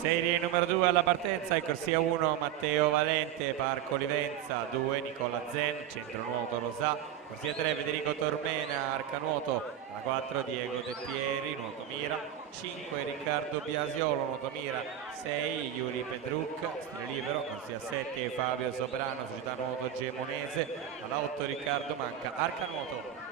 Serie numero 2 alla partenza, in corsia 1 Matteo Valente, Parco Livenza, 2 Nicola Zen, centro nuoto Rosà, corsia 3 Federico Tormena, arcanuoto, la 4 Diego De Pieri, nuoto mira, 5 Riccardo Biasiolo, nuoto mira, 6 Yuri Pedruc, stile libero, corsia 7 Fabio Soprano, società nuoto Gemonese, alla 8 Riccardo Manca, arcanuoto.